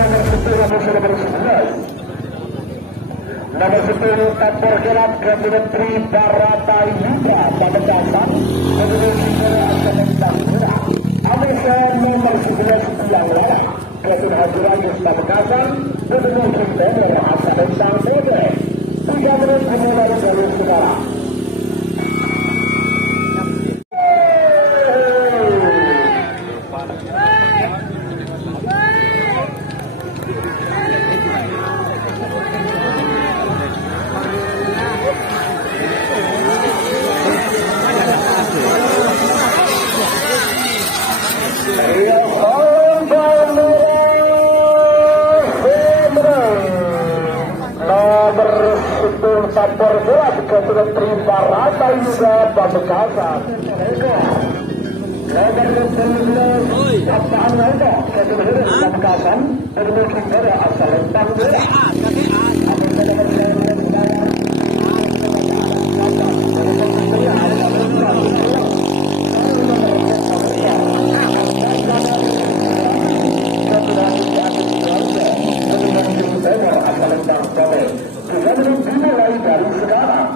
nomor 10 musuh nomor 11. Nomor 10 Tempor Gelap Gabungan Tri Barata Yuda Pamekasan menuju ke Asal Mura. Amusan nomor 11 Piawara Gabungan Hajurayus Pamekasan menuju ke Asal Mura. 3 menit dimulai dari sekarang. Tempor Gelap Gabungan Tri Barata Yuda Pamekasan. Nomor 12 Kapten Nanda Gabungan Pamekasan menuju ke Asal Lempang Bola. Dimulai dari sekarang.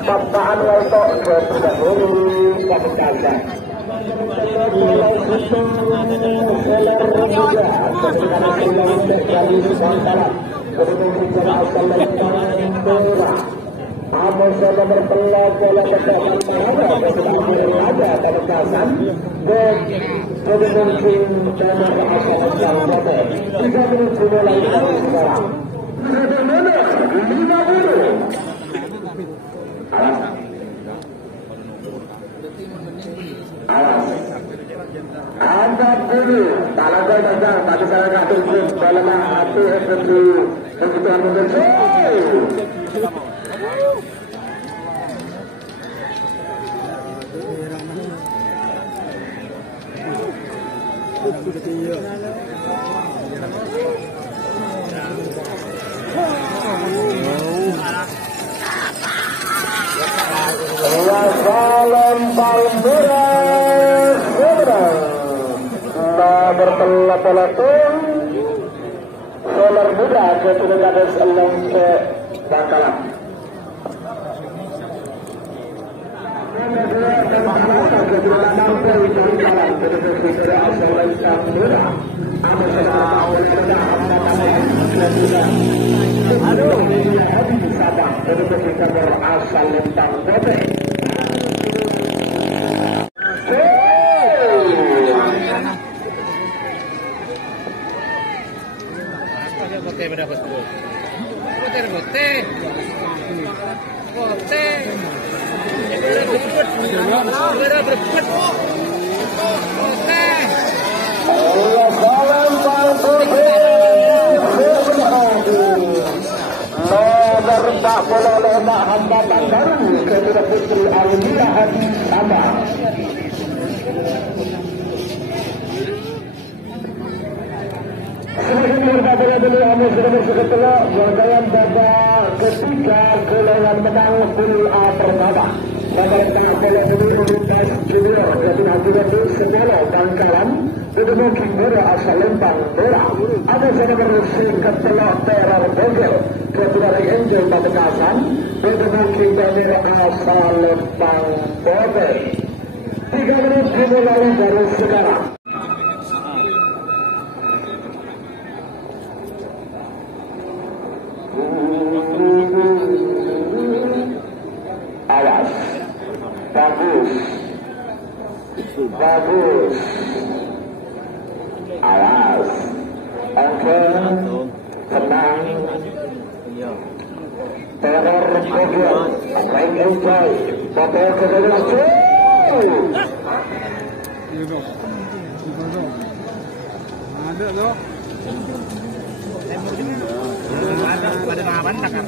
Bapak Anwar ke Berdahulu Pamekasan. Amusan nomor 11 bola kesehatan ada Pamekasan dan mungkin nomor Asal Lempang. 3 menit dimulai dari sekarang. 50. Awas. Anda dulu, talaga saja, tapi saya nggak tutup dalam hati itu kebutuhan manusia. Salam Palmera nomor 8 Solar Muda Keturunan Selang ke Bangkalan. Asal Lempang Bote. Tak boleh lemak hambatan baru kepada Putri Almira Hadi Sama. Berbeda dulu Amus nomor 11 rangkaian babak ketiga golongan menang Pool A pertama. Nomor 6 bola Universitas Junior Gabungan Hajurayus Sekolah Bangkalan menuju ke Asal Lempang Bola. Amus nomor 10 Teror Bogor Gabungan Angel Pamekasan menuju ke Asal Lempang Bola. 3 menit dimulai dari sekarang. Awas, bagus, awas, oke, tenang, teror Bogor, baik enjoy, foto keseluruhan, ada tu. Pada ngaban tak kan?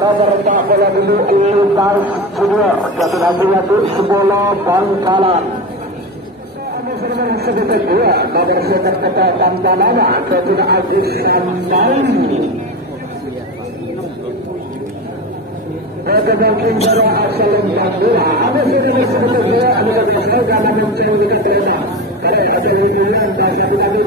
Nomor 40 dulu Ilkas Junior jatuh hatinya itu Sebola Bangkalan. Sebetul dua nomor sekitar kota Tantanama jatuh Agus Samaini. Mungkin baru asal Tantanama. Ada sebetul dua ada sebetul karena mencari dekat kereta. Kalau ada hubungan tak jatuh lagi.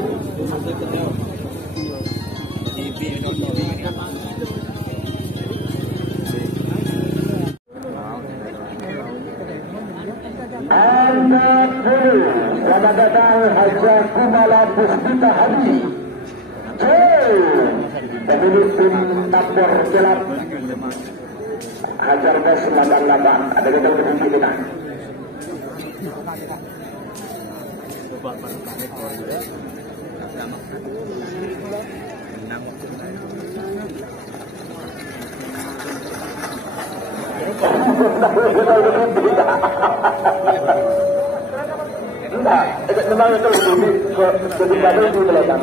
Anda dulu, selamat datang Haja Kumala Puspita Hadi. Pemilik tim Tapor Gelap Hajar Bos 88. Ada kita untuk kita. Memang itu lebih ke belakang.